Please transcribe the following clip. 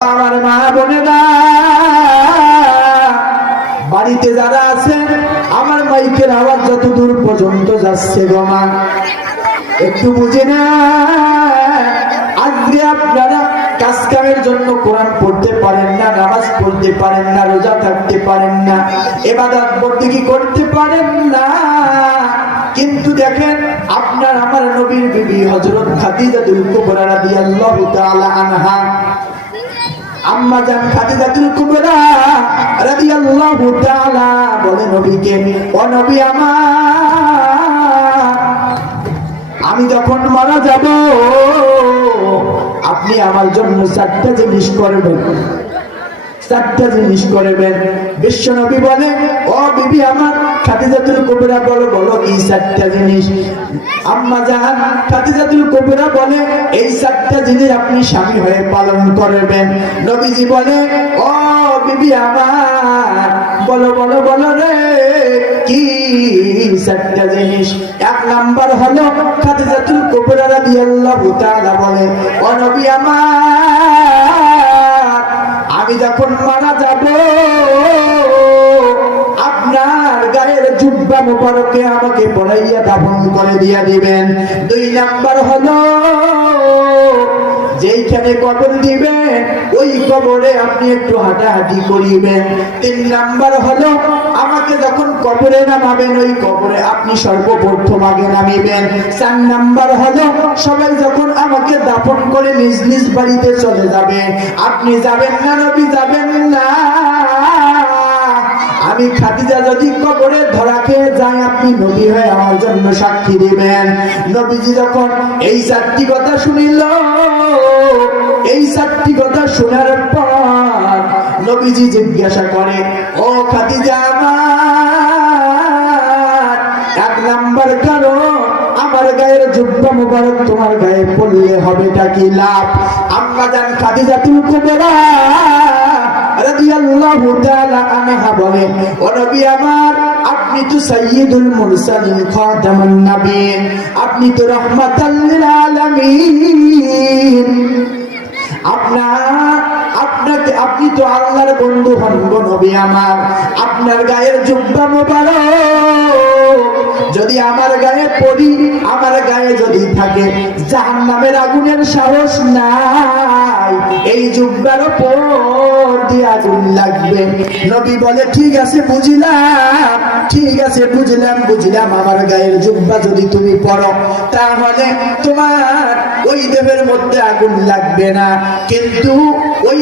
আমার মা বোনেরা বাড়িতে যারা আছেন, আমার মাইকের আওয়াজ যত দূর পর্যন্ত যাচ্ছে গো মা, একটু বুঝে না। আজকে আপনারা কাজ কামের জন্য কোরআন পড়তে পারেন না, নামাজ পড়তে পারেন না, রোজা থাকতে পারেন না, ইবাদত বন্দেগী করতে পারেন না, কিন্তু দেখেন আপনার আমার নবীর বিবি হযরত খাদিজাতুল কুবরা রাদিয়াল্লাহু তাআলা আনহা, আম্মা জান খাদিজাতুল কুবরা রাদিয়াল্লাহু তাআলা বলে নবীকে, ও নবী আমার, আমি যখন মারা যাব আপনি আমার জন্য চারটা জিনিস করবেন, চারটা জিনিস করবেন। বিশ্ব নবী বলে, ও বিবি আমার খাদিজাতুল কুবরা বলো বলো এই চারটা জিনিস। আম্মা জান খাদিজাতুল কুবরা বলে, এই চারটা জিনিস আপনি স্বামী হয়ে পালন করবেন। নবীজি বলে, ও বিবি আমার বলো বলো বলো রে, কি চারটা জিনিস? এক নাম্বার হলো খাদিজাতুল কুবরা রাদিয়াল্লাহু তাআলা বলে, ও নবী আমার, আমি যখন মারা যাব আপনার গায়ের জুব্বা মুবারকে আমাকে পরাইয়া দাফন করে দিয়া দিবেন। দুই নাম্বার হলো যেইখানে কবর দিবেন ওই কবরে আপনি একটু হাঁটাহাঁটি করিবেন। তিন নাম্বার হলো আমাকে যখন কবরে নামাবেন ওই কবরে আপনি সর্বপ্রথম আগে নামিবেন। চার নাম্বার হলো সবাই যখন আমাকে দাফন করে নিজ নিজ বাড়িতে চলে যাবে, আপনি যাবেন না নবী, যাবেন না। আমি খাদিজা যদি কবরে ধরা খেয়ে যাই আপনি নবী হয়ে আমার জন্য সাক্ষী দিবেন। নবীজি যখন এই চারটি কথা শুনিল, এই চারটি কথা শোনার পর নবীজি জিজ্ঞাসা করে, ও খাদিজা আমার, এক নাম্বার কারণ আমার গায়ের জুব্বা মুবারক তোমার গায়ে পড়লে হবেটা কি লাভ? আম্মা জান খাদিজাতুল কুবরা রাদিয়াল্লাহু তাআলা আনহা বলে, ও নবী আমার, আপনি তো সাইয়্যিদুল মুরসালিন খাতামুন নবীন, আপনি তো রাহমাতাল লিল আলামিন, আপনি তো আল্লাহর বন্ধু হন গো নবী আমার। আপনার গায়ের জুব্বা মুবারক যদি আমার গায়ে পড়ি, আমার গায়ে যদি থাকে, জাহান্নামের আগুনের সাহস নাই, এই জুব্বার উপর দিয়ে আগুন লাগবে। নবী বলে, ঠিক আছে বুঝলাম, ঠিক আছে বুঝলাম, আমার গায়ের জুব্বা যদি তুমি পরো তাহলে তোমার ওই দেহের মধ্যে আগুন লাগবে না, কিন্তু ওই